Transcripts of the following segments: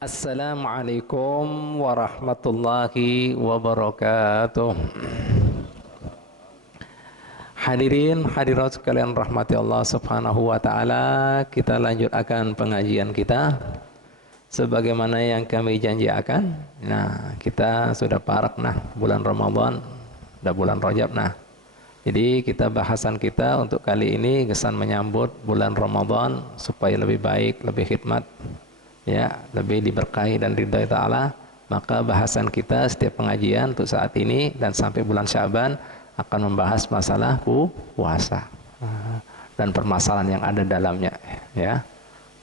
Assalamualaikum warahmatullahi wabarakatuh. Hadirin hadirat sekalian rahmati Allah Subhanahu wa taala, kita lanjutkan pengajian kita sebagaimana yang kami janjikan. Nah, kita sudah parak bulan Ramadan, udah bulan Rajab. Jadi bahasan kita untuk kali ini kesan menyambut bulan Ramadan supaya lebih baik, lebih khidmat, ya, lebih diberkahi dan ridha ta'ala. Maka bahasan kita setiap pengajian untuk saat ini dan sampai bulan Syaban akan membahas masalah puasa dan permasalahan yang ada dalamnya, ya,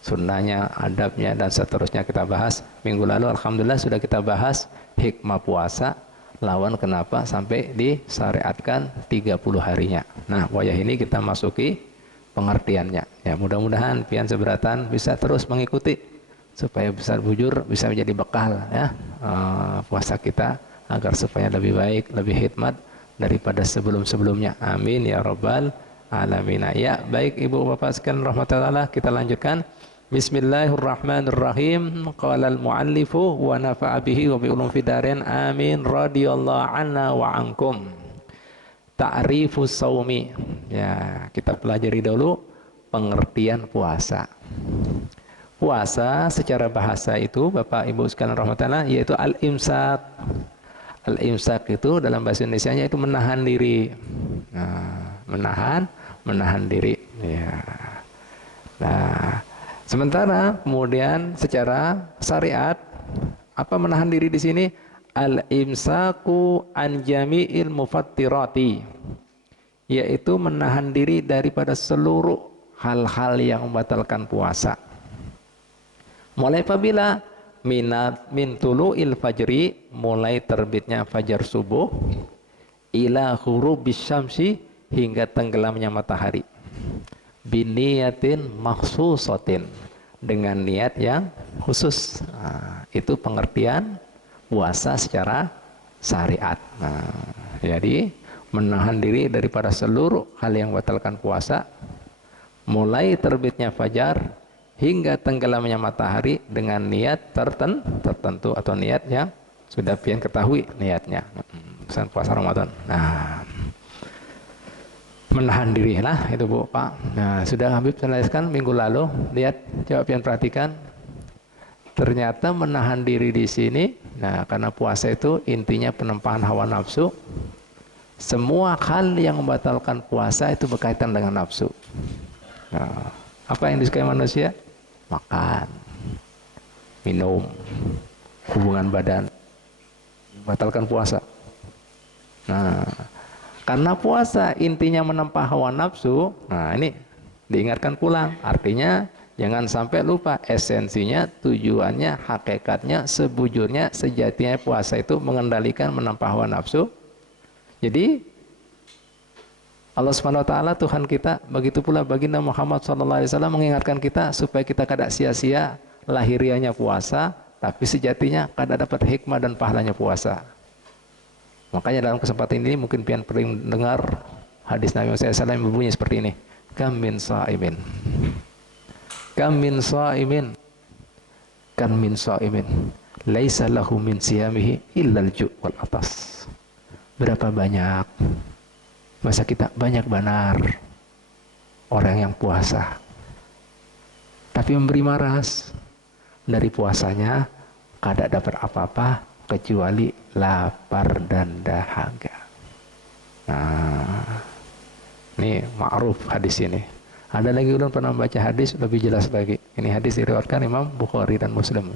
sunnahnya, adabnya, dan seterusnya kita bahas. Minggu lalu alhamdulillah sudah kita bahas hikmah puasa, lawan kenapa sampai disyariatkan 30 harinya. Nah, wayah ini kita masuki pengertiannya, ya. Mudah-mudahan pian seberatan bisa terus mengikuti supaya bisa bujur, bisa menjadi bekal, ya, puasa kita agar supaya lebih baik, lebih hikmat daripada sebelum-sebelumnya. Amin ya rabbal alamin. Ya, baik ibu bapak sekalian rahmatullah, kita lanjutkan. Bismillahirrahmanirrahim. Qala al-muallifu wa nafa'a bihi wa bi ulum fidarain. Amin radhiyallahu anna wa ankum. Ta'rifus saumi. Ya, kita pelajari dulu pengertian puasa. Puasa secara bahasa itu Bapak Ibu sekalian rahmatullah yaitu al-imsak. Al-imsak itu dalam bahasa Indonesianya itu menahan diri. Nah, menahan diri, ya. Nah, sementara kemudian secara syariat apa menahan diri di sini? Al-imsaku an jami'il mufattirati, yaitu menahan diri daripada seluruh hal-hal yang membatalkan puasa. Mulai apabila min tulu'il fajri, mulai terbitnya fajar subuh, ila ghurubis syamsi, hingga tenggelamnya matahari, biniyatin makhsusatin, dengan niat yang khusus. Nah, itu pengertian puasa secara syariat. Nah, jadi menahan diri daripada seluruh hal yang membatalkan puasa, mulai terbitnya fajar hingga tenggelamnya matahari dengan niat tertentu atau niat yang sudah pian ketahui niatnya. Pesan puasa Ramadan. Nah, menahan diri lah itu Bu Pak. Nah, sudah Habib jelaskan minggu lalu. Lihat, coba pian perhatikan. Ternyata menahan diri di sini, nah, karena puasa itu intinya penempahan hawa nafsu. Semua hal yang membatalkan puasa itu berkaitan dengan nafsu. Nah, apa yang disukai manusia? Makan, minum, hubungan badan, batalkan puasa. Nah, karena puasa intinya menempah hawa nafsu, nah ini diingatkan pulang. Artinya jangan sampai lupa esensinya, tujuannya, hakikatnya, sebujurnya, sejatinya puasa itu mengendalikan menempah hawa nafsu. Jadi Allah Subhanahu wa taala Tuhan kita, begitu pula baginda Muhammad sallallahu alaihi wasallam mengingatkan kita supaya kita kada sia-sia lahiriahnya puasa, tapi sejatinya kada dapat hikmah dan pahalanya puasa. Makanya dalam kesempatan ini mungkin pian pernah dengar hadis Nabi Muhammad SAW berbunyi seperti ini. Kam min sa'imin. Kam min sa'imin. Kam min sa'imin. Laisa lahu min siyamihi illa al-ju' wal atas. Berapa banyak masa kita banyak benar orang yang puasa tapi memberi maras, dari puasanya kada dapat apa-apa kecuali lapar dan dahaga. Nah, ini ma'ruf hadis ini. Ada lagi ulun pernah baca hadis lebih jelas lagi. Ini hadis diriwayatkan Imam Bukhari dan Muslim.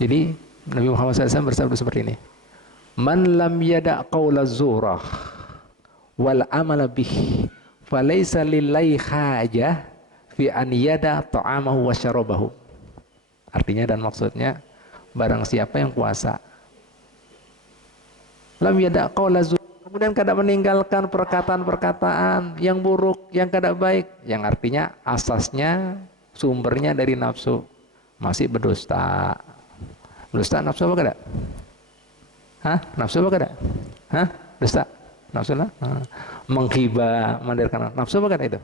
Jadi Nabi Muhammad SAW bersabda seperti ini. Man lam yada' qawla zurah wal amala bih falaysa lillahi hajah fi an yada ta'amahu wa syarabahu. Artinya dan maksudnya, barang siapa yang puasa lam yada' qawla zurah, kemudian kada meninggalkan perkataan-perkataan yang buruk, yang kada baik, yang artinya asasnya sumbernya dari nafsu, masih berdusta. Dusta nafsu apa kada? Hah? Nafsu apa kada? Hah? Dusta. Nafsu lah. Menghibah, mendirkan nafsu apa kata itu?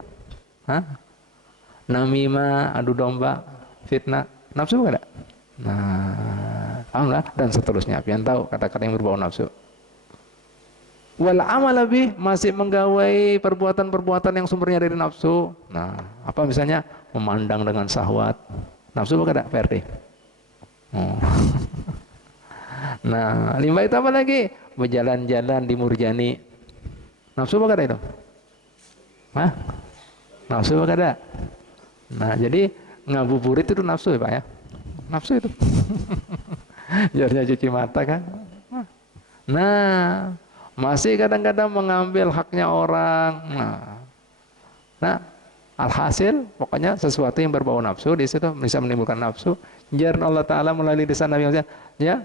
Hah? Namimah, adu domba, fitnah, nafsu apa kata? Nah, alhamdulillah dan seterusnya. Pian tahu kata-kata yang berbau nafsu. Wal amal lebih masih menggawai perbuatan-perbuatan yang sumbernya dari nafsu. Nah, apa misalnya memandang dengan syahwat. Nafsu apa kata? Verdi. Oh. Nah, limbah itu apa lagi? Berjalan-jalan di Murjani. Nafsu apa kata itu? Hah? Nafsu apa kata? Nah, jadi ngabuburit itu nafsu ya Pak ya? Nafsu itu. Jarnya cuci mata kan? Nah, masih kadang-kadang mengambil haknya orang. Nah, alhasil pokoknya sesuatu yang berbau nafsu di situ bisa menimbulkan nafsu. Jar Allah Taala melalui lisan Nabi Muhammad ya,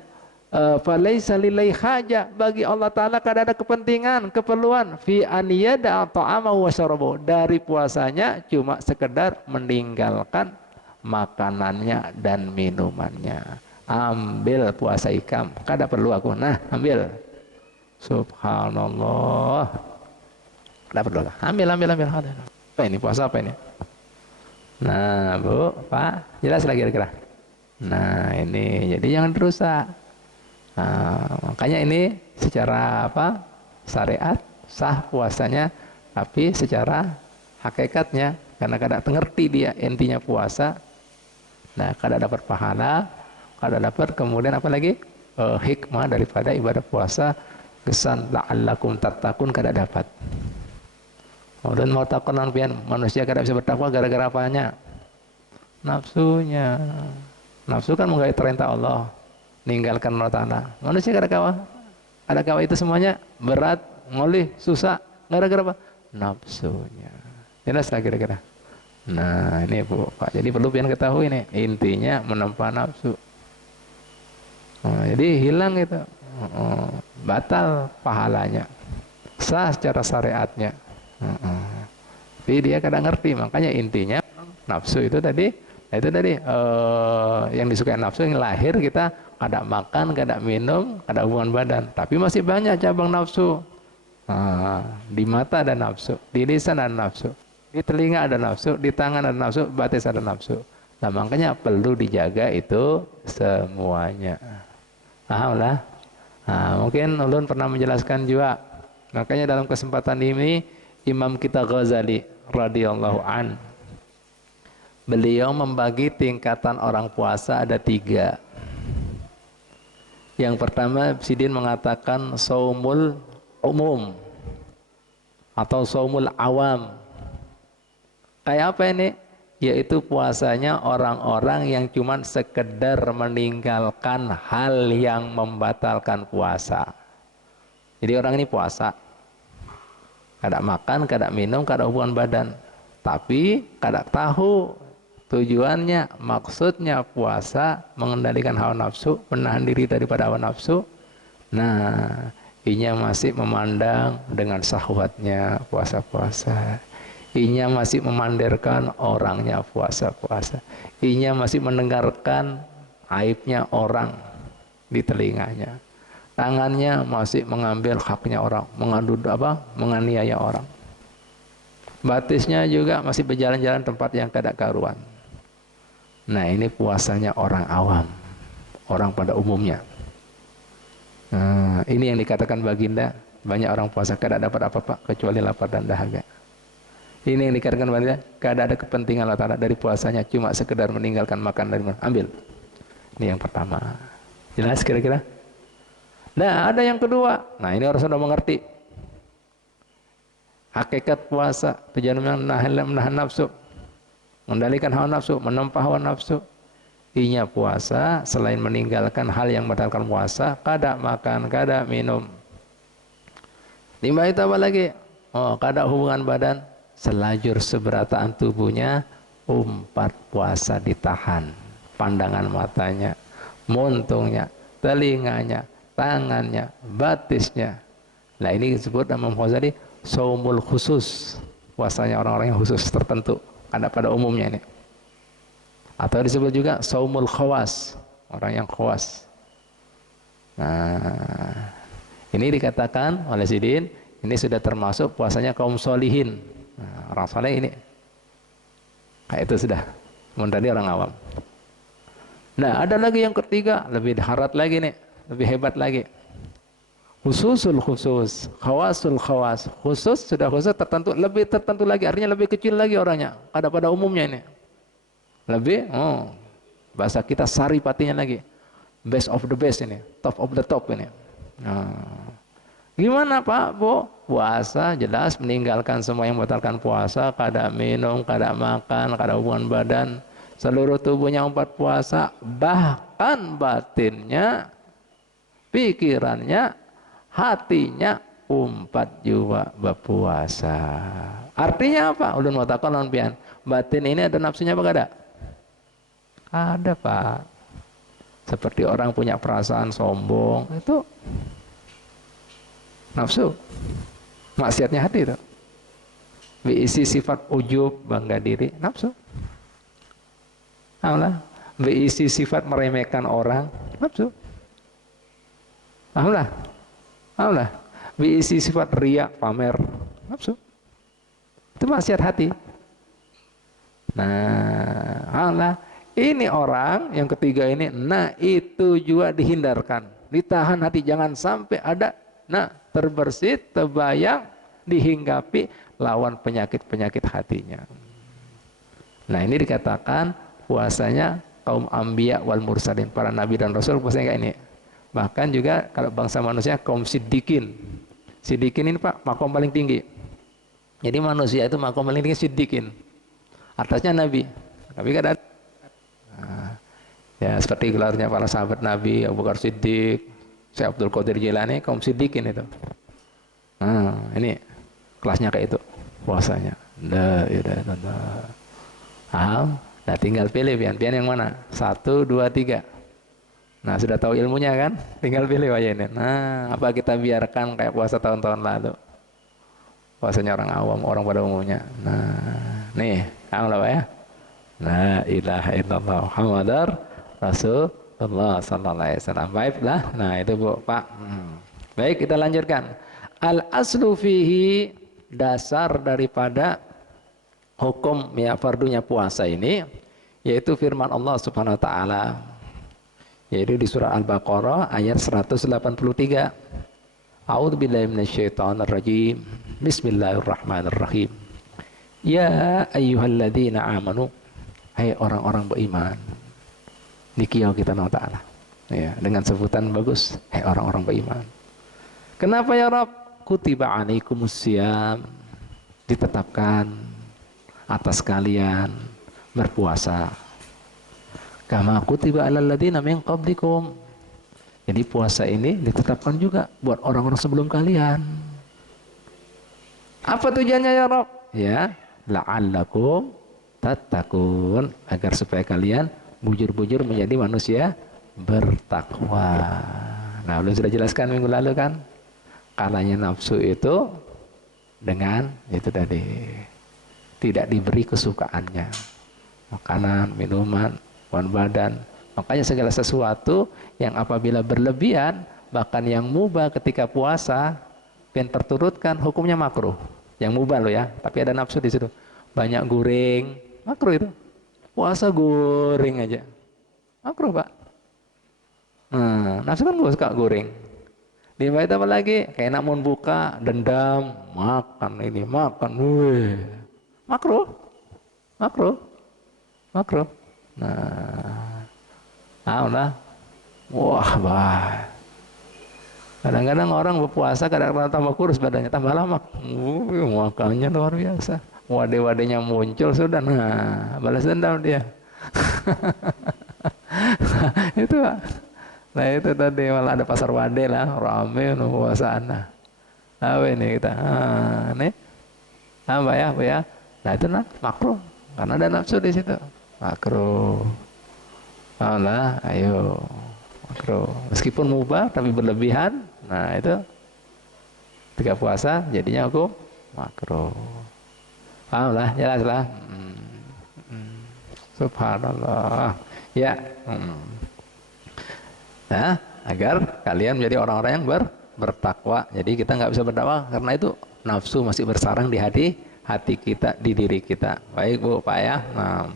falaisa lillahi haja, bagi Allah Taala kada ada kepentingan, keperluan fi an yada ta'ama wa syarabu, dari puasanya cuma sekedar meninggalkan makanannya dan minumannya. Ambil puasa ikam, kada perlu aku. Nah, ambil. Subhanallah. Tidak perlu. Ambil. Apa ini puasa apa ini? Nah, Bu, Pak, jelas lagi kira-kira. Nah, ini jadi jangan rusak. Nah, makanya ini secara apa? Syariat sah puasanya, tapi secara hakikatnya karena kada ngerti dia intinya puasa. Nah, kada dapat pahala, kada dapat kemudian apa lagi? Hikmah daripada ibadah puasa. Kesan la'allakum tattaqun kada dapat. Dan mau takon pian manusia kada bisa bertakwa gara-gara apanya? Nafsunya. Nafsu kan menggapai perintah Allah, ninggalkan Allah Ta'ala. Manusia kada kawa itu semuanya berat, ngolih, susah, gara-gara apa? Nafsunya. Jelas lah kira-kira. Nah, ini Bu, Pak. Jadi perlu pian ketahui nih, intinya menempa nafsu. Jadi hilang itu. Batal pahalanya, sah secara syariatnya. Tapi dia kadang ngerti, makanya intinya nafsu itu tadi, yang disukai nafsu yang lahir kita kada makan, kada minum, kada hubungan badan, tapi masih banyak cabang nafsu. Di mata ada nafsu, di lisan ada nafsu, di telinga ada nafsu, di tangan ada nafsu, batis ada nafsu. Nah, makanya perlu dijaga itu semuanya. Paham lah? Nah, mungkin ulun pernah menjelaskan juga. Makanya dalam kesempatan ini Imam kita Ghazali radhiyallahu an, beliau membagi tingkatan orang puasa ada 3. Yang pertama Sidin mengatakan saumul umum atau saumul awam. Kayak apa ini? Yaitu puasanya orang-orang yang cuma sekedar meninggalkan hal yang membatalkan puasa. Jadi orang ini puasa, kada makan, kada minum, kada hubungan badan, tapi kada tahu tujuannya, maksudnya puasa mengendalikan hawa nafsu, menahan diri daripada hawa nafsu. Nah, inya masih memandang dengan syahwatnya puasa-puasa. Inya masih memandirkan orangnya puasa-puasa. Inya masih mendengarkan aibnya orang di telinganya. Tangannya masih mengambil haknya orang, menganiaya orang. Batisnya juga masih berjalan-jalan tempat yang kada karuan. Nah, ini puasanya orang awam, orang pada umumnya. Nah, ini yang dikatakan baginda, banyak orang puasa kada dapat apa-apa kecuali lapar dan dahaga. Ini yang dikatakan baginda, kada ada kepentingan Allah Ta'ala dari puasanya, cuma sekedar meninggalkan makan dari mana. Ambil. Ini yang pertama. Jelas kira-kira? Nah, ada yang kedua. Nah, ini orang sudah mengerti hakikat puasa, tujuannya menahan nafsu, mengendalikan hawa nafsu, menempa hawa nafsu. Inya puasa selain meninggalkan hal yang membatalkan puasa, kada makan, kada minum. Lima itu apa lagi? Kada hubungan badan, selajur seberataan tubuhnya, puasa ditahan. Pandangan matanya, muntungnya, telinganya, tangannya, batisnya. Nah, ini disebut nama Ghazali saumul khusus, puasanya orang-orang yang khusus tertentu, ada pada umumnya ini. Atau disebut juga saumul khawas, orang yang khawas. Nah, ini dikatakan oleh Sidin, Ini sudah termasuk puasanya kaum solihin. Nah, orang soleh ini. Nah, itu sudah. Tadi orang awam. Nah, ada lagi yang ketiga, lebih harat lagi nih, lebih hebat lagi. Khususul khusus, khawasul khawas. Khusus sudah khusus tertentu, lebih tertentu lagi, artinya lebih kecil lagi orangnya pada umumnya ini. Lebih, bahasa kita saripatinya lagi. Best of the best ini, top of the top ini. Nah, gimana Pak, Bu? Puasa jelas meninggalkan semua yang membatalkan puasa, kada minum, kada makan, kada hubungan badan, seluruh tubuhnya 4 puasa, bahkan batinnya, pikirannya, hatinya 4 juga berpuasa. Artinya apa? Ulun mau takon lawan pian. Batin ini ada nafsunya apa kada? Ada Pak. Seperti orang punya perasaan sombong, itu nafsu. Maksiatnya hati itu. Berisi sifat ujub, bangga diri, nafsu. Alhamdulillah. Berisi sifat meremehkan orang, nafsu. Alhamdulillah. Alhamdulillah. Berisi sifat riya, pamer, nafsu. Itu maksiat hati. Nah, alhamdulillah. Ini orang yang ketiga ini, nah itu juga dihindarkan. Ditahan hati, jangan sampai ada, nah terbersih, terbayang, dihinggapi lawan penyakit-penyakit hatinya. Nah ini dikatakan puasanya kaum anbiya wal mursalin, para nabi dan rasul puasanya kayak ini. Bahkan juga kalau bangsa manusia kaum siddiqin. Siddiqin ini Pak, makom paling tinggi. Jadi manusia itu makom paling tinggi siddiqin. Atasnya nabi. Tapi kadang ya seperti gelarnya para sahabat Nabi, Abu Bakar Siddiq, Syekh Abdul Qadir Jilani, kaum siddiqin itu. Nah, ini kelasnya kayak itu puasanya. La ilaha illallah. Nah tinggal pilih pian yang mana? 1, 2, 3. Nah sudah tahu ilmunya kan? Tinggal pilih aja ini. Nah apa kita biarkan kayak puasa tahun-tahun lalu? Puasanya orang awam, orang pada umumnya. Nah nih, kamu lah Pak ya. La ilaha illallah Muhammadar Rasulullah sallallahu alaihi wasallam. Baiklah. Nah, itu Bu, Pak. Baik, kita lanjutkan. Al aslu fihi, dasar daripada hukum ya fardunya puasa ini yaitu firman Allah Subhanahu wa taala. Yaitu di surah Al-Baqarah ayat 183. A'udzubillahi minasyaitonir rajim. Bismillahirrahmanirrahim. Ya ayyuhalladzina amanu, hai orang-orang beriman. Dikiyau kita Allah Ta'ala ya, dengan sebutan bagus, hai orang-orang beriman. Kenapa ya Rabb? Kutiba alaikumusiyam, ditetapkan atas kalian berpuasa. Kama kutiba alal ladzina min qablikum. Jadi puasa ini ditetapkan juga buat orang-orang sebelum kalian. Apa tujuannya ya Rabb? Ya, la'allakum tattaqun, agar supaya kalian bujur-bujur menjadi manusia bertakwa. Nah, belum sudah jelaskan minggu lalu kan? Kalanya nafsu itu dengan itu tadi tidak diberi kesukaannya. Makanan, minuman, wan badan. Makanya segala sesuatu yang apabila berlebihan, bahkan yang mubah ketika puasa, yang terturutkan hukumnya makruh. Yang mubah loh ya, tapi ada nafsu di situ. Banyak goreng, makruh itu. Puasa goreng aja, makruh Pak. Nah, nafsu kan gak suka goreng. Diinvite apa lagi? Kayak nak mau buka, dendam, makan ini, makan, wih, makruh, makruh, makruh. Nah, udah, wah, bah. Kadang-kadang orang berpuasa, kadang-kadang tambah kurus badannya, tambah lama. Makannya luar biasa. Wade-wadenya muncul sudah, nah balas dendam dia. Itu Pak. Nah itu tadi malah ada pasar wade lah, rame puasaan. Nah ini kita, nih, apa ya? Nah itu makruh, karena ada nafsu di situ, makruh. Lah, ayo, makruh. Meskipun mubah tapi berlebihan, nah itu ketika puasa jadinya hukum makruh. Lah, jelas lah. Subhanallah. Ya. Nah, agar kalian menjadi orang-orang yang bertakwa. Jadi kita nggak bisa berdakwah karena itu nafsu masih bersarang di hati kita, di diri kita. Baik Bu, Pak ya. Nah,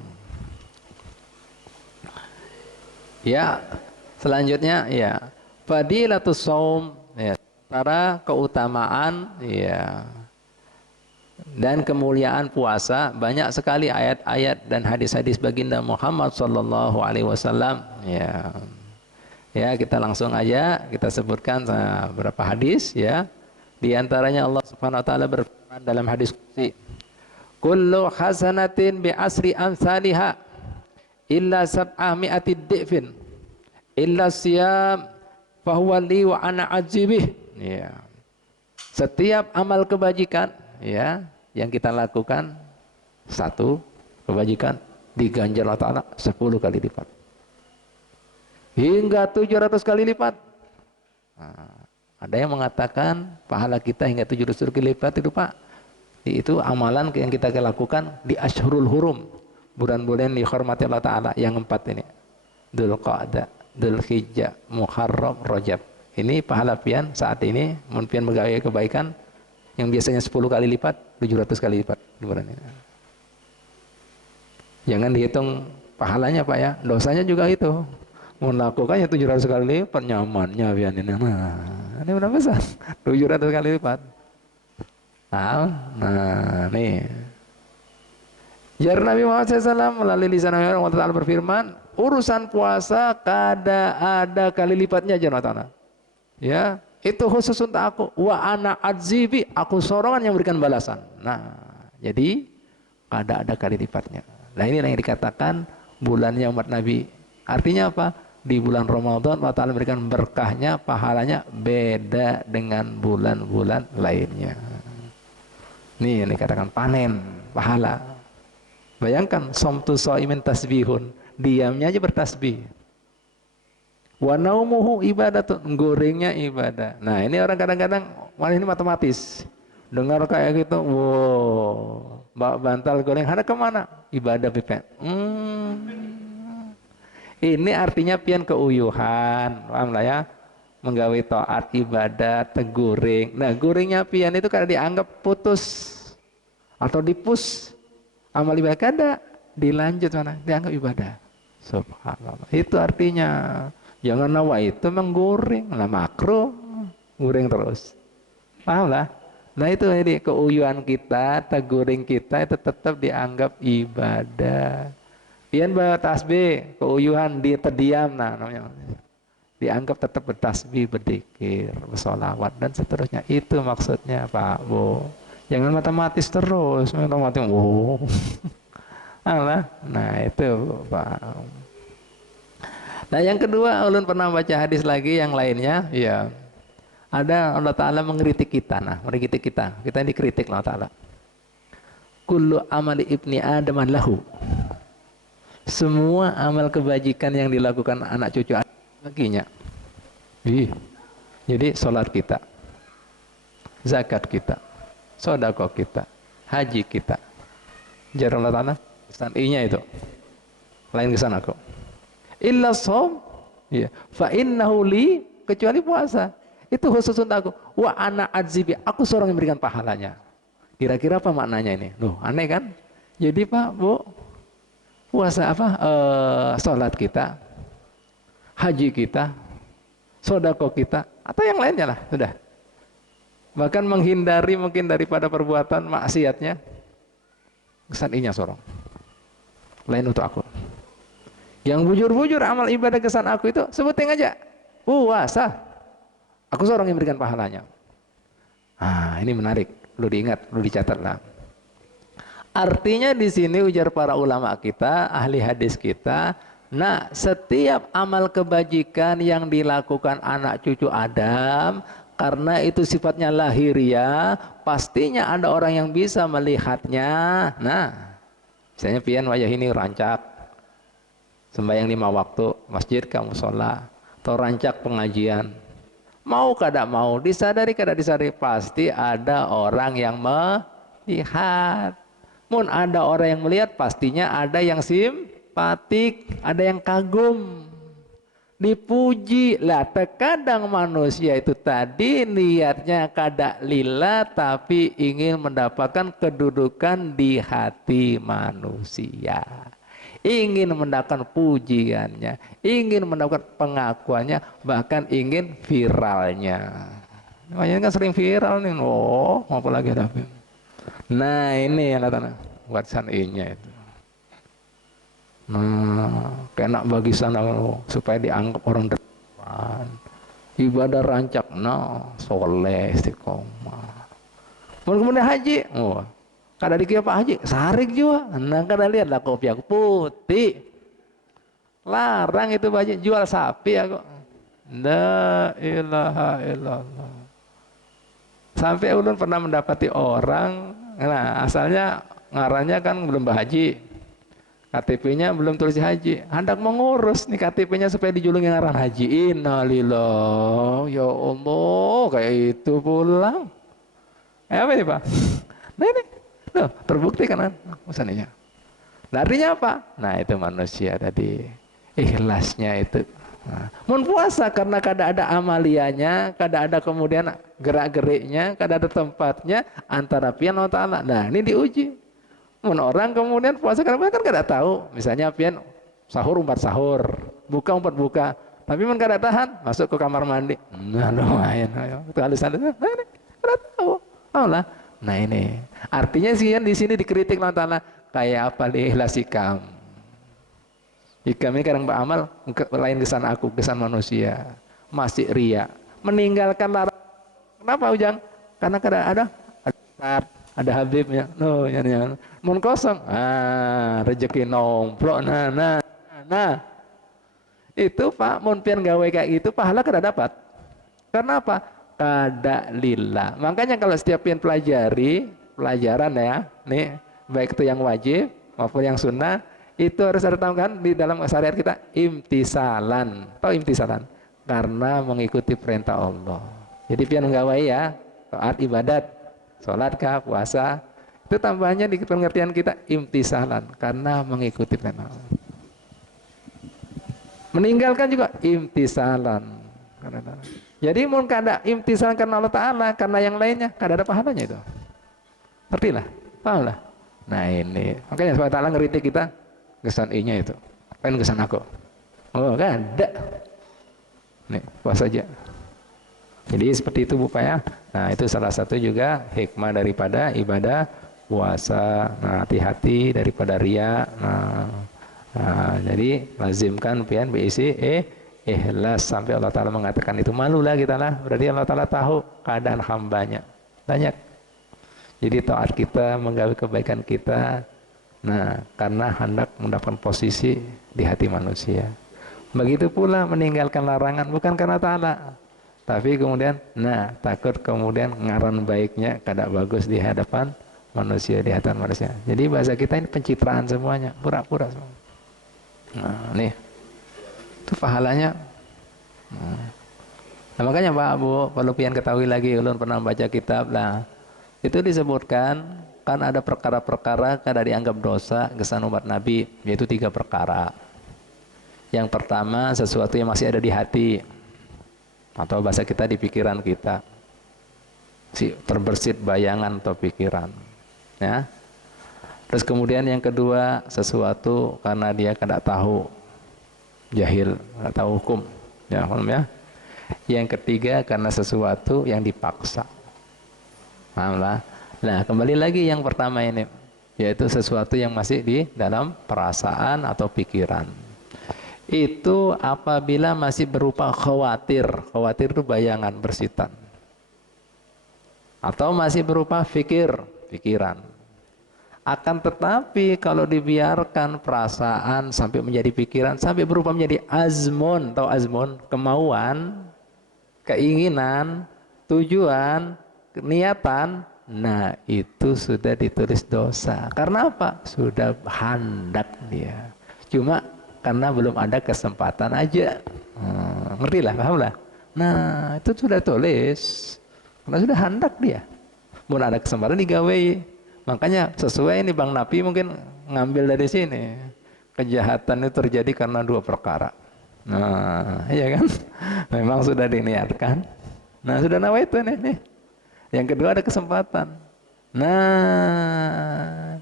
ya, selanjutnya ya fadilatus shaum, ya, antara keutamaan ya dan kemuliaan puasa, banyak sekali ayat-ayat dan hadis-hadis baginda Muhammad sallallahu alaihi wasallam ya. Ya, kita langsung aja kita sebutkan beberapa hadis ya. Di antaranya Allah Subhanahu wa taala berfirman dalam hadis qudsi, "Kullu hasanatin bi asri amsalha illa sab'ami'ati dhifin illa siyam fahuwa li wa ana ajibih." Ya. Setiap amal kebajikan ya yang kita lakukan, satu kebajikan diganjar Allah Ta'ala 10 kali lipat hingga 700 kali lipat. Nah, ada yang mengatakan pahala kita hingga 700 kali lipat itu Pak, itu amalan yang kita lakukan di Ashhurul Hurum, bulan-bulan dihormati Allah Ta'ala yang 4 ini, Dzulqa'dah, Dzulhijjah, Muharram, Rajab. Ini pahala pian saat ini pian menggawe kebaikan yang biasanya 10 kali lipat, 700 kali lipat di bulan ini. Jangan dihitung pahalanya Pak ya, dosanya juga itu. Melakukannya 700 kali lipat, nyamannya pian ini. Nah, ini berapa besar? 700 kali lipat. Nah, nih. Jar Nabi Muhammad SAW melalui lisan Allah Ta'ala berfirman, urusan puasa kada ada kali lipatnya Jar Allah. Ya, itu khusus untuk aku. Wa ana adzibi, aku sorongan yang memberikan balasan. Nah, jadi kada ada kali lipatnya. Nah, ini yang dikatakan bulannya umat Nabi. Artinya apa? Di bulan Ramadan Allah Ta'ala memberikan berkahnya, pahalanya beda dengan bulan-bulan lainnya. Nih yang dikatakan panen pahala. Bayangkan somtu shaimin tasbihun, diamnya aja bertasbih. Wa naumuhu ibadatun, gorengnya ibadah. Nah, ini orang kadang-kadang malah ini matematis. Dengar kayak gitu, wow, bantal goreng, ada kemana? Ibadah pipen. Ini artinya pian keuyuhan, paham lah ya? Menggawe taat ibadah, tegoreng. Nah, gorengnya pian itu karena dianggap putus atau dipus amal ibadah, kada dilanjut mana? Dianggap ibadah. Subhanallah. Itu artinya jangan nawa itu menggoreng, lah makro goreng terus. Paham lah? Nah, itu ini keuyuhan kita, tegoreng kita itu tetap dianggap ibadah. Pian bertasbih, keuyuhan dia terdiam, nah namanya. Dianggap tetap bertasbih, berzikir, bersolawat dan seterusnya. Itu maksudnya Pak Bu. Jangan matematis terus, matematis. Wow. Alah. Nah, itu Pak. Nah, yang kedua, ulun pernah baca hadis lagi yang lainnya, ya. Ada Allah Ta'ala mengkritik kita. Nah, mengkritik kita. Kita dikritik Allah Ta'ala. Kullu amali ibni Adam lahu. Semua amal kebajikan yang dilakukan anak cucu baginya. Jadi sholat kita, zakat kita, sedekah kita, haji kita. Jar Allah Ta'ala, kesan I-nya itu. Lain kesan aku. Illa shaum, ya, fa innahu li, kecuali puasa. Itu khusus untuk aku. Wa ana adzibi, aku seorang yang memberikan pahalanya. Kira-kira apa maknanya ini? Loh, aneh kan? Jadi Pak, Bu, puasa apa? Sholat kita, haji kita, sedekah kita, atau yang lainnya lah, sudah. Bahkan menghindari mungkin daripada perbuatan maksiatnya, kesan I-nya seorang. Lain untuk aku. Yang bujur-bujur amal ibadah kesan aku itu, sebutin aja. Puasa. Aku seorang yang memberikan pahalanya. Ah, ini menarik, perlu diingat, perlu dicatatlah. Artinya di sini ujar para ulama kita, ahli hadis kita, nah setiap amal kebajikan yang dilakukan anak cucu Adam, karena itu sifatnya lahiriah, pastinya ada orang yang bisa melihatnya. Nah, misalnya pian wajah ini rancak, sembahyang 5 waktu, masjid kamu sholat, atau rancak pengajian. Mau kada mau, disadari kada disadari, pasti ada orang yang melihat. Mun ada orang yang melihat, pastinya ada yang simpatik, ada yang kagum. dipuji lah. Terkadang manusia itu tadi niatnya kada lillah tapi ingin mendapatkan kedudukan di hati manusia, ingin mendapatkan pujiannya, ingin mendapatkan pengakuannya, bahkan ingin viralnya. Makanya kan sering viral nih. Oh, apa lagi ada. Nah ini yang kata buat sanainya itu. Nah, kena bagi sana supaya dianggap orang depan. Ibadah rancak, nah, soleh, istiqomah. Kemudian haji, oh, kada dikira Pak Haji, sarik juga. Nah, kada lihat lah kopi aku putih. Larang itu baju jual sapi aku. La ilaha illallah. Sampai ulun pernah mendapati orang, nah asalnya ngarannya kan belum bahaji. KTP-nya belum tulis haji, hendak mengurus nih KTP-nya supaya dijulungi ngaran haji. Innalillah, ya Allah, kayak itu pulang. Apa ini Pak? Nah ini, loh, terbukti kan usananya. Nah, artinya apa? Nah itu manusia tadi, ikhlasnya itu. Nah, mun puasa karena kada ada amalianya, kada ada kemudian gerak-geriknya, kada ada tempatnya antara pian Allah Ta'ala. Nah ini diuji. Mun orang kemudian puasa kan kada tahu, misalnya pian sahur umpat sahur, buka umpat buka, tapi mun kada tahan masuk ke kamar mandi. Nah lumayan, itu halus-halus. Nah ini kada tahu. Allah. Nah ini artinya sih di sini dikritik Allah Ta'ala kayak apa ikhlas ikam. Ikam ini kadang beramal lain kesan aku, kesan manusia, masih ria, meninggalkan larangan. Kenapa Ujang? Karena kada ada Habibnya, no, yang mun kosong, rezeki nomplok, nah, itu Pak, mun pian gawe kayak gitu, pahala kada dapat. Karena apa? Kada lillah. Makanya kalau setiap pian pelajari, pelajaran ya, nih, baik itu yang wajib maupun yang sunnah, itu harus ada tambahan di dalam syariat kita, imtisalan. Tahu imtisalan? Karena mengikuti perintah Allah. Jadi pian gawe ya, taat ibadat, sholat kah, puasa, itu tambahannya di pengertian kita imtisalan, karena mengikuti perintah Allah. Meninggalkan juga imtisalan. Jadi mun kada imtisalan karena Allah Ta'ala, karena yang lainnya kada ada pahalanya itu. Ngerti lah, paham lah. Nah ini, makanya Allah Ta'ala ngeritik kita kesan I-nya itu. Pengen kesan aku. Oh kan ada. Nih, puasa aja. Jadi seperti itu Bu Pak ya. Nah itu salah satu juga hikmah daripada ibadah puasa. Nah hati-hati daripada ria. Nah, jadi lazimkan pian berisi ikhlas sampai Allah Ta'ala mengatakan itu. Malulah kita lah. Berarti Allah Ta'ala tahu keadaan hambanya. Banyak. Jadi taat kita, menggapai kebaikan kita. Nah karena hendak mendapatkan posisi di hati manusia. Begitu pula meninggalkan larangan bukan karena Ta'ala. Tapi kemudian, nah takut kemudian ngaran baiknya kada bagus di hadapan manusia, di hadapan manusia. Jadi bahasa kita ini pencitraan semuanya, pura-pura semua. Nah nih, itu pahalanya. Nah, makanya Pak Bu, perlu pian ketahui lagi, ulun pernah baca kitab lah. Itu disebutkan kan ada perkara-perkara kada dianggap dosa kesan umat Nabi, yaitu 3 perkara. Yang pertama sesuatu yang masih ada di hati. Atau bahasa kita di pikiran kita, si terbersit bayangan atau pikiran, ya. Terus kemudian yang kedua sesuatu karena dia kada tahu, jahil, kada tahu hukum, ya, ya. Yang ketiga karena sesuatu yang dipaksa, paham lah. Nah kembali lagi yang pertama ini, yaitu sesuatu yang masih di dalam perasaan atau pikiran. Itu apabila masih berupa khawatir itu bayangan bersitan, atau masih berupa pikiran. Akan tetapi kalau dibiarkan perasaan sampai menjadi pikiran, sampai berubah menjadi azmun, atau azmun, kemauan, keinginan, tujuan, niatan, nah itu sudah ditulis dosa. Karena apa? Sudah hendak dia, cuma karena belum ada kesempatan aja. Ngerti lah, paham lah. Nah itu sudah tulis, karena sudah hendak dia. Mau ada kesempatan digawai. Makanya sesuai ini Bang Napi mungkin ngambil dari sini. Kejahatan itu terjadi karena 2 perkara. Nah, iya kan? Memang sudah diniatkan. Nah, sudah nawaitu nih. Yang kedua ada kesempatan. Nah,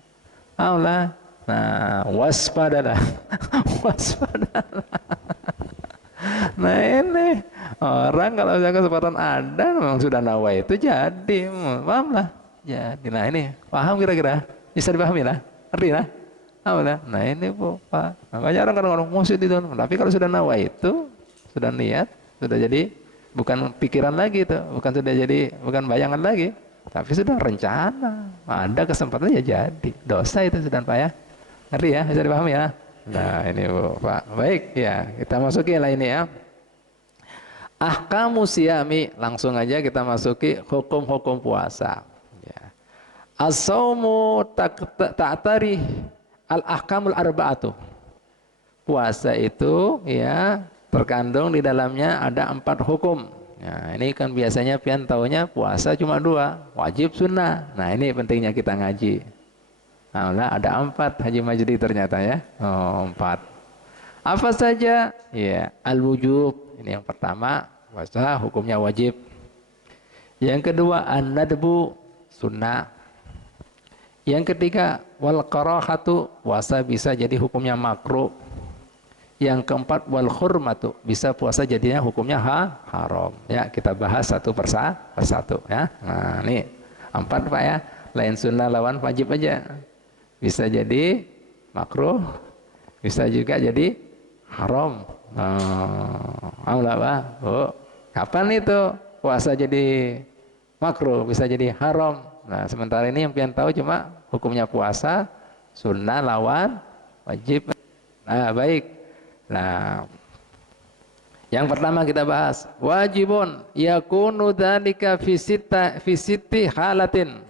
Allah. Nah, waspadalah. Waspadalah. Nah, ini orang kalau misalnya kesempatan ada memang sudah nawaitu jadi. Paham lah. Jadi, nah ini paham kira-kira? Bisa dipahami lah. Ngerti lah? Nah ini Bu, Pak. Makanya orang kadang-kadang musik itu. Tapi kalau sudah nawa itu, sudah niat, sudah jadi bukan pikiran lagi itu, bukan bayangan lagi, tapi sudah rencana. Ada kesempatan ya jadi. Dosa itu sudah Pak ya. Ngerti ya? Bisa dipahami ya? Nah ini Bu, Pak. Baik ya, kita masuki lah ini ya. Ahkamu siyami, langsung aja kita masuki hukum-hukum puasa. Ya. As-saumu ta'tari al-ahkamul arba'atu. Puasa itu ya terkandung di dalamnya ada 4 hukum. Nah, ini kan biasanya pian taunya puasa cuma 2, wajib sunnah. Nah, ini pentingnya kita ngaji. Nah, ada 4 Haji Majdi ternyata ya. Oh, 4. Apa saja? Ya, al-wujub. Ini yang pertama, puasa hukumnya wajib. Yang kedua, an-nadbu, sunnah. Yang ketiga, wal karahatu, puasa bisa jadi hukumnya makruh. Yang keempat, wal hurmatu, bisa puasa jadinya hukumnya haram. Ya, kita bahas satu persatu ya. Nah, ini 4 Pak ya. Lain sunnah lawan wajib aja. Bisa jadi makruh, bisa juga jadi haram. Allah Pak. Oh, kapan itu puasa jadi makruh, bisa jadi haram? Nah, sementara ini yang pian tahu cuma hukumnya puasa, sunnah lawan wajib. Nah, baik. Nah, yang pertama kita bahas, wajibun yakunu dzalika fi sitti halatin.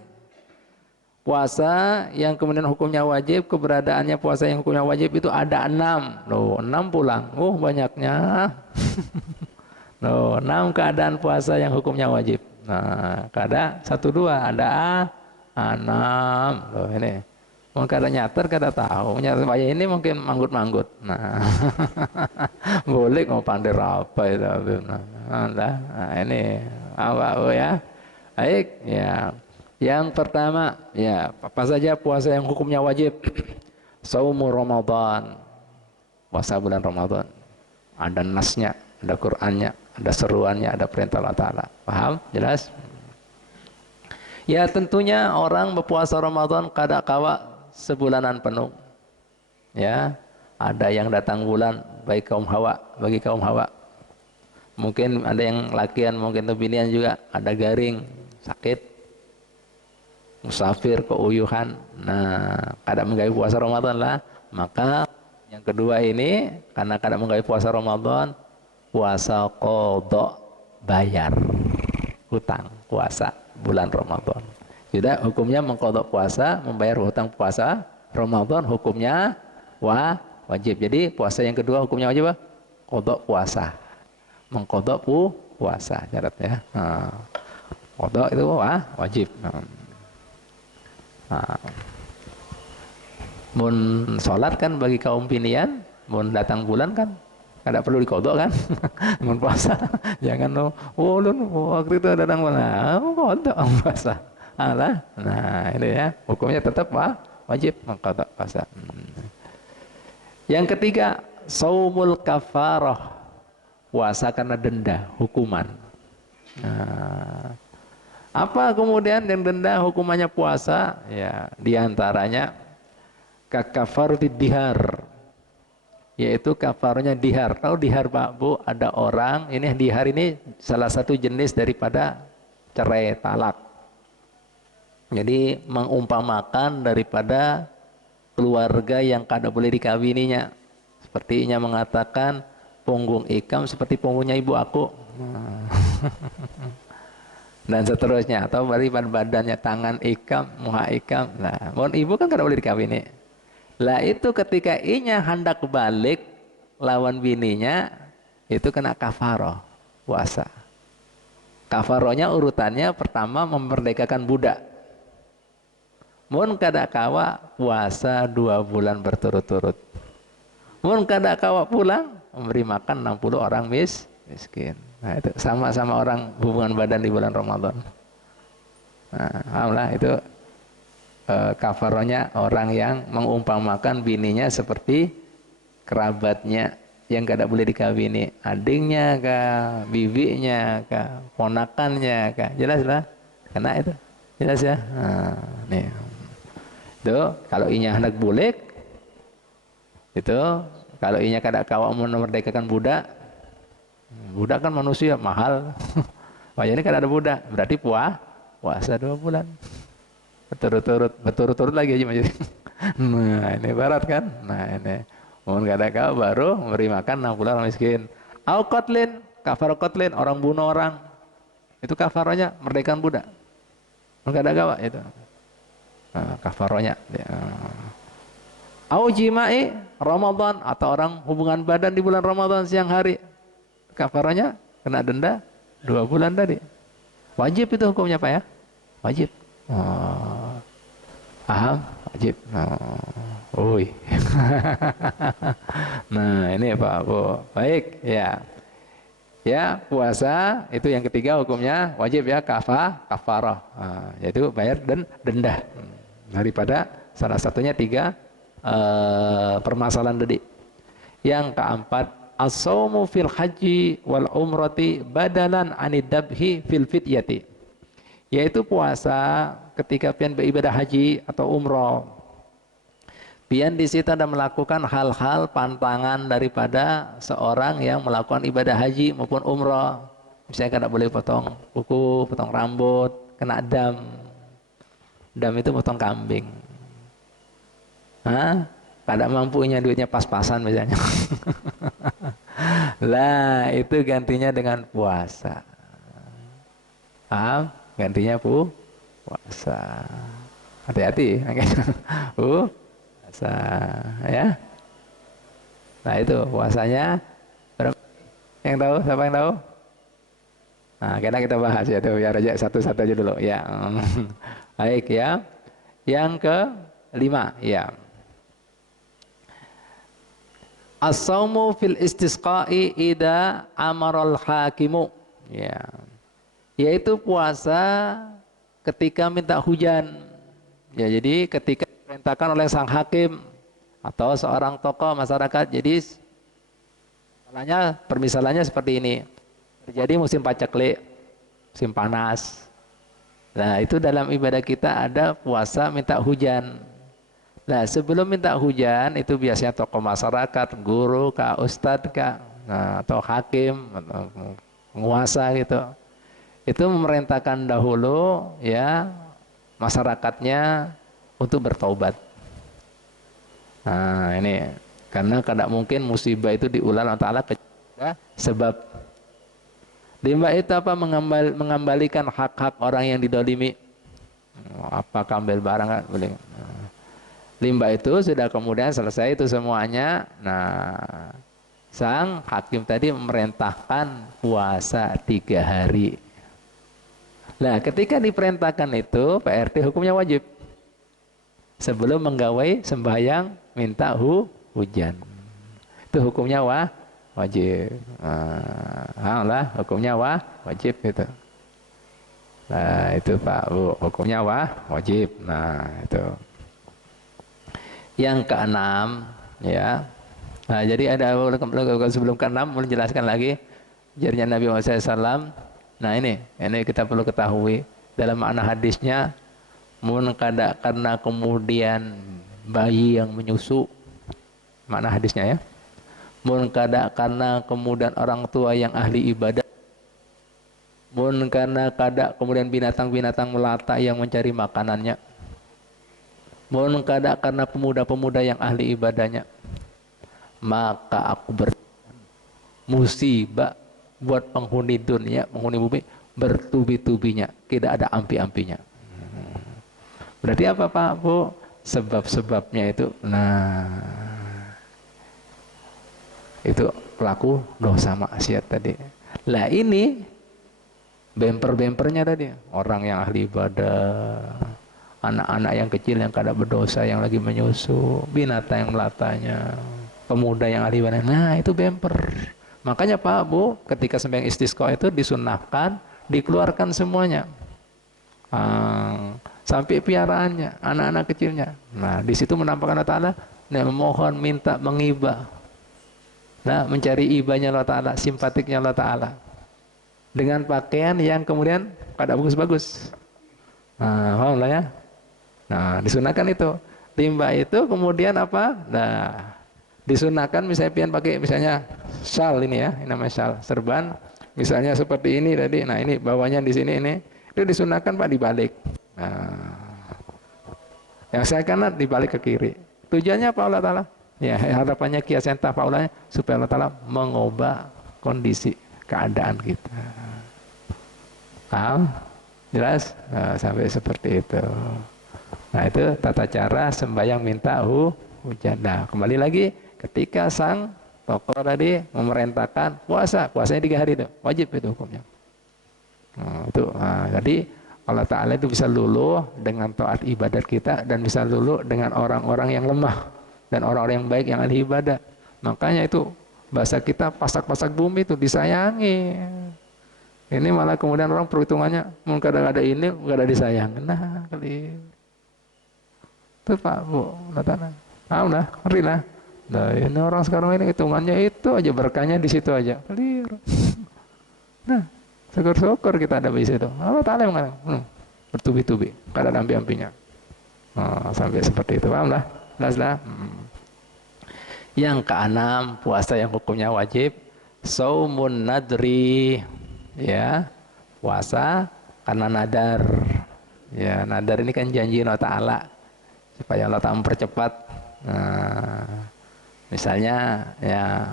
Puasa yang kemudian hukumnya wajib, keberadaannya puasa yang hukumnya wajib itu ada 6. Loh, 6 pulang. Banyaknya. Loh, 6 keadaan puasa yang hukumnya wajib. Nah, kada 1, 2 ada 6. Loh ini. Mungkin kada nyater, kada tahu. Nyater saya ini mungkin manggut-manggut. Nah, boleh mau pandai apa itu. Nah, ini apa ya? Baik, ya. Yang pertama, ya, apa saja puasa yang hukumnya wajib? Saumu Ramadan. Puasa bulan Ramadan. Ada nasnya, ada Qur'annya, ada seruannya, ada perintah Allah Ta'ala. Paham? Jelas? Ya tentunya orang berpuasa Ramadan kada kawa sebulanan penuh. Ya, ada yang datang bulan bagi kaum Hawa. Mungkin ada yang lakian, mungkin tuh binian juga, ada garing, sakit, musafir, keuyuhan. Nah, kada menggawe puasa Ramadan lah. Maka yang kedua ini karena kada menggawe puasa Ramadan, puasa qadha, bayar hutang puasa bulan Ramadan. Tidak, hukumnya mengqadha puasa, membayar hutang puasa Ramadan, hukumnya wajib. Jadi puasa yang kedua hukumnya wajib apa? Qadha puasa. Mengqadha puasa syaratnya. Nah, qadha itu wajib. Nah, mun sholat kan bagi kaum pinian, mun datang bulan kan kada perlu dikodok kan. Mun puasa jangan waktu itu datang bulan kodok puasa. Alah, nah ini ya hukumnya tetap wajib mengkodok puasa. Yang ketiga, saumul kafarah, puasa karena denda, hukuman. Nah, apa kemudian yang denda hukumannya puasa? Ya, diantaranya kakafarutid dihar, yaitu kafarnya dihar. Tahu dihar Pak Bu? Ada orang, ini dihar ini salah satu jenis daripada cerai talak. Jadi mengumpamakan daripada keluarga yang kada boleh dikawininya. Sepertinya mengatakan punggung ikam seperti punggungnya ibu aku. Dan seterusnya, atau daripada badannya tangan ikam, muha ikam. Nah, mohon ibu kan kada boleh dikawini. Lah itu ketika inya hendak balik lawan bininya, itu kena kafaroh puasa. Kafarohnya urutannya pertama memerdekakan budak. Mun kada kawa puasa 2 bulan berturut-turut. Mun kada kawa pulang, memberi makan 60 orang miskin. Nah, itu sama-sama orang hubungan badan di bulan Ramadan. Nah, alhamdulillah itu kafarohnya orang yang mengumpamakan bininya seperti kerabatnya yang tidak boleh dikawini, adiknya kah, bibinya kah, ponakannya kah, jelas lah, kena itu, jelas ya. Nah, nih, itu kalau inya anak bulik, itu kalau inya kada kawak memerdekakan budak, budak kan manusia mahal, wah ini kan ada budak, berarti puasa 2 bulan. Berturut-turut lagi aja jadi. Nah ini barat kan. Nah ini mohon kata kau baru memberi makan 60 orang miskin. Au kotlin, kafar kotlin, orang bunuh orang, itu kafaronya merdekakan budak. Mohon kata kau itu kafaronya. Au jima'i Ramadan, atau orang hubungan badan di bulan Ramadan siang hari, kafaronya kena denda 2 bulan tadi. Wajib itu hukumnya Pak ya? Wajib. Paham? Wajib. Nah ini Pak Bu. Baik ya. Ya puasa itu yang ketiga hukumnya wajib ya, kafarah. Yaitu bayar dan denda. Daripada salah satunya 3 permasalahan tadi. Yang keempat, as-saumu fil haji wal umrati badalan anid dabhi fil fidyati. Yaitu puasa ketika pian beribadah haji atau umroh, pian di situ ada melakukan hal-hal pantangan daripada seorang yang melakukan ibadah haji maupun umroh. Misalnya kada boleh potong kuku, potong rambut, kena dam. Dam itu potong kambing. Kada mampunya duitnya pas-pasan misalnya. Lah itu gantinya dengan puasa. Paham? Gantinya puasa. Hati-hati. Puasa ya. Nah itu puasanya berapa? Yang tahu? Siapa yang tahu? Nah kita bahas ya tuh, biar aja satu-satu aja dulu ya. Baik ya. Yang ke-5 ya. As-saumu fil istisqa'i ida amaral hakimu ya. Yaitu puasa ketika minta hujan. Ya, jadi ketika diperintahkan oleh sang hakim atau seorang tokoh masyarakat. Jadi permisalannya seperti ini. Terjadi musim paceklik, musim panas. Nah, itu dalam ibadah kita ada puasa minta hujan. Nah, sebelum minta hujan itu biasanya tokoh masyarakat, guru, ustadz, atau hakim, atau penguasa gitu. Itu memerintahkan dahulu ya masyarakatnya untuk bertaubat. Nah ini karena kada mungkin musibah itu diulang Allah Ta'ala sebab limbah itu apa, mengembalikan hak-hak orang yang didolimi. Apakah ambil barang kan boleh. Limbah itu sudah kemudian selesai itu semuanya. Nah sang hakim tadi memerintahkan puasa 3 hari. Nah, ketika diperintahkan itu, PRT hukumnya wajib. Sebelum menggawai sembahyang minta hujan. Itu hukumnya wajib. Nah, hukumnya wajib itu. Nah, itu Pak Bu, hukumnya wajib. Nah, itu. Yang ke-6 ya. Nah, jadi ada sebelum ke-6 mau jelaskan lagi ajarnya Nabi Muhammad SAW. Nah ini kita perlu ketahui dalam makna hadisnya, mun kada karena kemudian bayi yang menyusu, makna hadisnya ya, mun kada karena kemudian orang tua yang ahli ibadah, mun karena kada kemudian binatang-binatang melata yang mencari makanannya, mun kada karena pemuda-pemuda yang ahli ibadahnya, maka aku musibah buat penghuni dunia, penghuni bumi bertubi-tubinya, tidak ada ampi-ampinya. Berarti apa Pak Bu? Sebab-sebabnya itu, itu pelaku dosa maksiat tadi. Lah ini bemper-bempernya tadi, orang yang ahli ibadah, anak-anak yang kecil yang kada berdosa yang lagi menyusu, binatang yang melatanya, pemuda yang ahli ibadah. Nah, itu bemper. Makanya Pak Bu, ketika sembahyang istisqa itu disunnahkan dikeluarkan semuanya. Sampai piaraannya, anak-anak kecilnya. Nah, di situ menampakkan Allah Ta'ala, nah, memohon, minta, mengibah. Nah, mencari ibahnya Allah Ta'ala, simpatiknya Allah Ta'ala. Dengan pakaian yang kemudian pada bagus-bagus. Nah, paham lah ya? Nah, disunahkan itu. Timba itu kemudian apa? Nah, disunahkan misalnya pian pakai misalnya syal ini ya, ini namanya syal, serban. Misalnya seperti ini tadi. Nah, ini bawahnya di sini ini. Itu disunahkan Pak dibalik. Nah, yang saya kanan dibalik ke kiri. Tujuannya apa Allah Ta'ala? Ya, harapannya kiasan tafaulanya supaya Allah Ta'ala mengubah kondisi keadaan kita. Paham? Jelas? Nah, sampai seperti itu. Nah, itu tata cara sembahyang minta hujan. Nah, kembali lagi ketika sang tokoh tadi memerintahkan puasa, puasanya 3 hari itu wajib itu hukumnya. Nah, itu. Nah, jadi Allah Ta'ala itu bisa luluh dengan taat ibadat kita dan bisa luluh dengan orang-orang yang lemah dan orang-orang yang baik yang ahli ibadah. Makanya itu bahasa kita pasak-pasak bumi itu disayangi. Ini malah kemudian orang perhitungannya mungkin ada ini, nggak ada disayang. Nah, kali itu Pak Bu, Natana. Udah, ngerti lah. Nah, ini orang sekarang ini hitungannya itu aja, berkahnya di situ aja. Keliru. Nah, syukur-syukur kita ada di situ. Allah Ta'ala yang mengatakan, bertubi-tubi, kada ada ampi-ampinya. Sampai seperti itu, paham lah? Jelas lah. Yang keenam, puasa yang hukumnya wajib, saumun nadri, ya, puasa karena nadar. Ya, nadar ini kan janji Allah Ta'ala supaya Allah Ta'ala mempercepat. Nah, misalnya ya,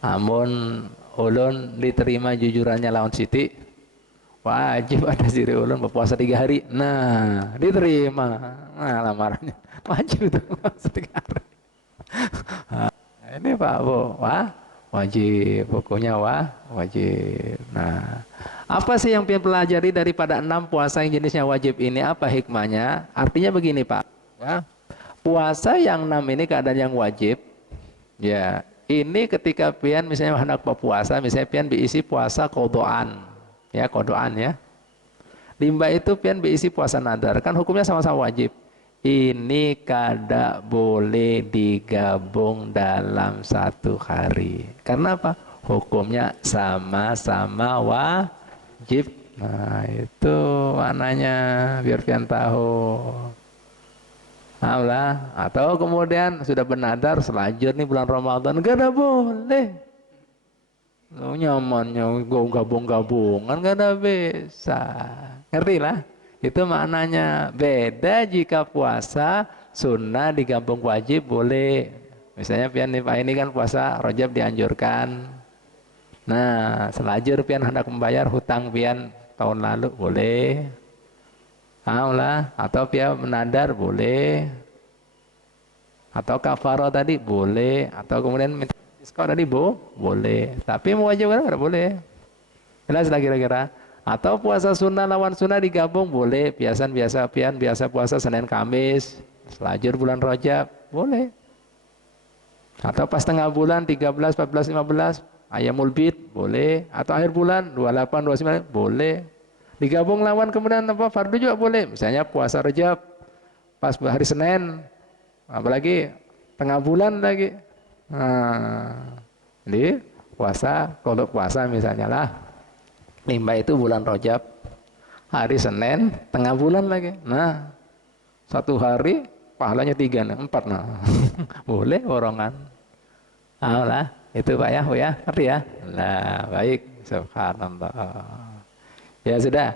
amun ulun diterima jujurannya lawan Siti, wajib ada diri ulun berpuasa 3 hari. Nah, diterima. Nah, lamarannya wajib itu puasa 3 hari. Nah, ini Pak Bu, wah wajib, pokoknya wajib. Nah, apa sih yang pian pelajari daripada 6 puasa yang jenisnya wajib ini? Apa hikmahnya? Artinya begini Pak, ya, puasa yang 6 ini keadaan yang wajib. Ya, ini ketika pian misalnya hendak berpuasa, misalnya pian diisi puasa kodoan, ya kodoan ya. Limba itu pian diisi puasa nadar, kan hukumnya sama-sama wajib. Ini kada boleh digabung dalam 1 hari. Karena apa? Hukumnya sama-sama wajib. Nah, itu maknanya biar pian tahu. Lah. Atau kemudian sudah bernadar selajur nih bulan Ramadan, kada boleh. Nyamannya gabung-gabungan kada bisa. Ngerti lah? Itu maknanya. Beda jika puasa sunnah digabung wajib boleh. Misalnya pian nih Pak, ini kan puasa Rajab dianjurkan. Nah, selajur pian hendak membayar hutang pian tahun lalu boleh. Lah. Atau pian menadar boleh. Atau kafarah tadi boleh. Atau kemudian minta diskon tadi boleh. Tapi mewajibkan enggak boleh. Jelas lah kira-kira. Atau puasa sunnah lawan sunnah digabung boleh. Biasa puasa Senin Kamis, selajur bulan Rajab boleh. Atau pas tengah bulan 13, 14, 15 Ayamul Bid boleh. Atau akhir bulan 28, 29 boleh. Digabung lawan kemudian apa fardu juga boleh. Misalnya puasa Rajab pas hari Senin, apalagi tengah bulan lagi. Nah, jadi puasa, kalau puasa misalnya lah, limba itu bulan Rajab, hari Senin, tengah bulan lagi. Nah, 1 hari pahalanya 3, 4 nah. Boleh borongan. Lah, itu Pak ya, Bu ya, ngerti ya? Nah, baik, subhanallah. Ya sudah,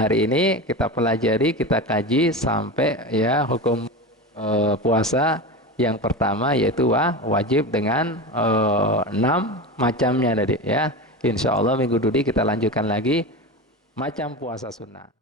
hari ini kita pelajari, kita kaji sampai ya hukum puasa yang pertama yaitu wajib dengan 6 macamnya tadi ya. Insya Allah minggu depan kita lanjutkan lagi macam puasa sunnah.